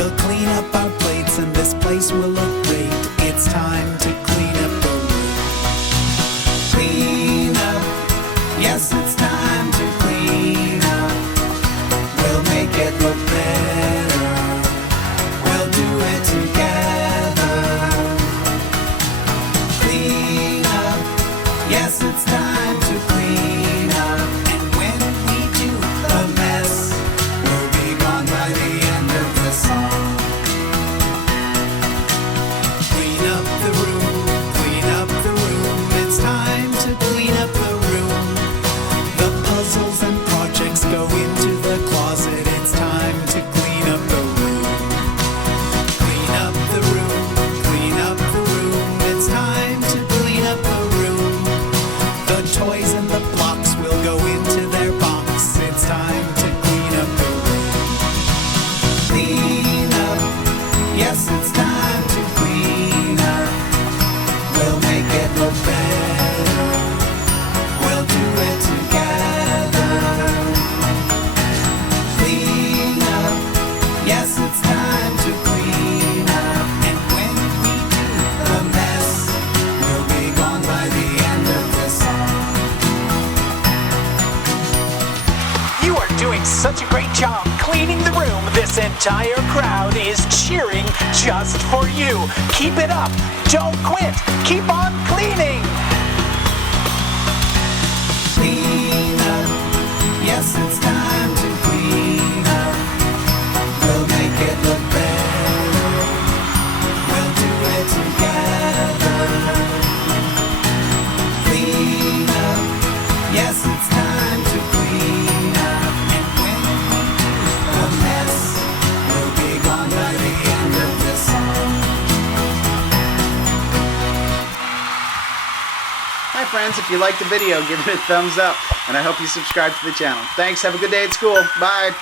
We'll clean up our plates and this place will look great. It's time to clean up the room. Clean up, yes, it's time to clean up. We'll make it look better. We'll do it together. Clean up, yes, it's time to clean up. And when we do the mess, we'll be gone by the end of the song. Clean up the room, clean up the room. It's time to clean up the room. The puzzles and projects go into the closet. It's time to clean up the room. Clean up the room, clean up the room. It's time to clean up the room. The toys and the blocks will go into their box. It's time to clean up the room. Clean up, yes, it's time to clean up. We'll make it look better. We'll do it together. Clean up, yes, it's time to clean up. And when we do the mess, we'll be gone by the end of the song. You are doing such a great job cleaning the room. This entire crowd is cheering just for you. Keep it up. Don't quit. Keep on cleaning. Clean up, yes, it's time to clean up. We'll make it look better. We'll do it together. Clean up, yes, it's time to clean up. And when we do the mess, we'll be gone by the end of the song. Hi friends, if you liked the video, give it a thumbs up, and I hope you subscribe to the channel. Thanks, have a good day at school. Bye.